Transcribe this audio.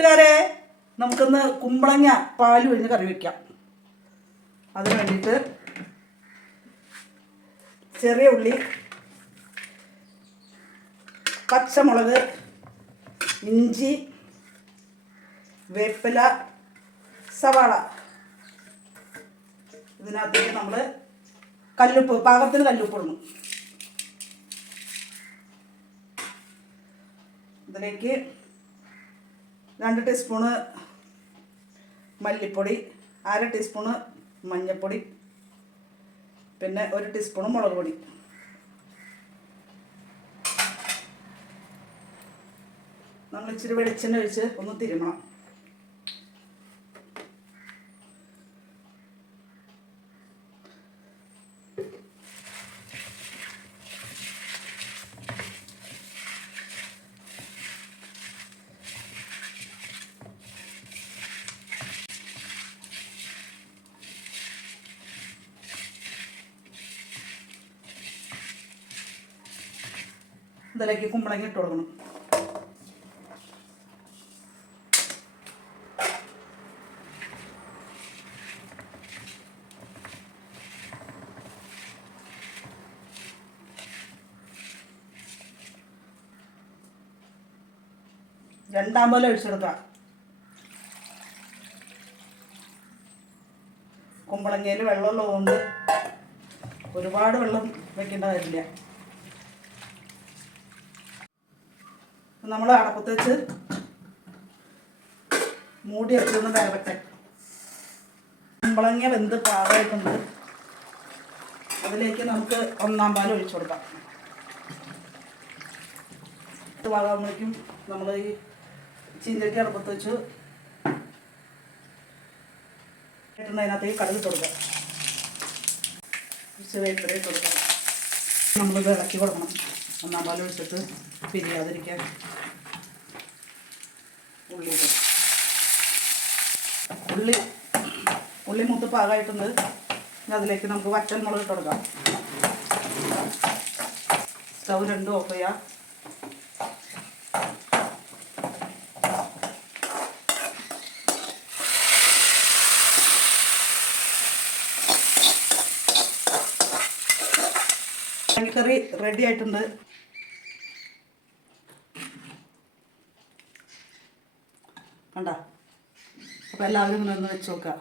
കൂട്ടുകാരെ, നമുക്കൊന്ന് കുമ്പളങ്ങ പാൽ ഒഴിഞ്ഞ് കറി വയ്ക്കാം. അതിന് വേണ്ടിയിട്ട് ചെറിയ ഉള്ളി, പച്ചമുളക്, ഇഞ്ചി, വേപ്പില, സവാള. ഇതിനകത്തേക്ക് നമ്മൾ കല്ലുപ്പ്, പാകത്തിന് കല്ലുപ്പ് ഇടണം. ഇതിലേക്ക് 2 ടീസ്പൂണ് മല്ലിപ്പൊടി, 1/2 ടീസ്പൂണ് മഞ്ഞൾപ്പൊടി, പിന്നെ 1 ടീസ്പൂണ് മുളക് പൊടി. നമ്മൾ ഇച്ചിരി വെളിച്ചെണ്ണ ഒഴിച്ച് ഒന്ന് തിരുമണം. ഇതിലേക്ക് കുമ്പളങ്ങ ഇട്ട് കൊടുക്കണം. രണ്ടാം പോലെ ഒഴിച്ചെടുക്കാം. കുമ്പളങ്ങയിൽ വെള്ളമുള്ളതുകൊണ്ട് ഒരുപാട് വെള്ളം വയ്ക്കേണ്ട കാര്യമില്ല. നമ്മൾ അടപ്പത്ത് വെച്ച് മൂടി വെച്ചൊന്ന് വേവട്ടെ. കുമ്പളങ്ങ വെന്ത് പാകമായിട്ടുണ്ട്. അതിലേക്ക് നമുക്ക് 1-ാം പാൽ ഒഴിച്ചു കൊടുക്കാം. പാകാകുമ്പോഴേക്കും നമ്മൾ ഈ ചീഞ്ചട്ടി അടപ്പത്ത് വെച്ച് അതിനകത്തേക്ക് കടുക് കൊടുക്കാം. വേപ്പില ഇട്ട് കൊടുക്കാം. നമ്മളിത് ഇളക്കി കൊടുക്കണം. 1-ാം പാൽ ഒഴിച്ചിട്ട് പിരിയാതിരിക്കാൻ. ഉള്ളി മൂത്ത് പാകമായിട്ടുണ്ട്. അതിലേക്ക് നമുക്ക് വറ്റൽ മുളക് ഇട്ട് കൊടുക്കാം. സ്റ്റൗ 2 ഓഫ് ചെയ്യാം. കറി റെഡി ആയിട്ടുണ്ട്. കണ്ട. അപ്പോൾ എല്ലാവരും ഇങ്ങനെ ഒന്ന് വെച്ച് നോക്കുക.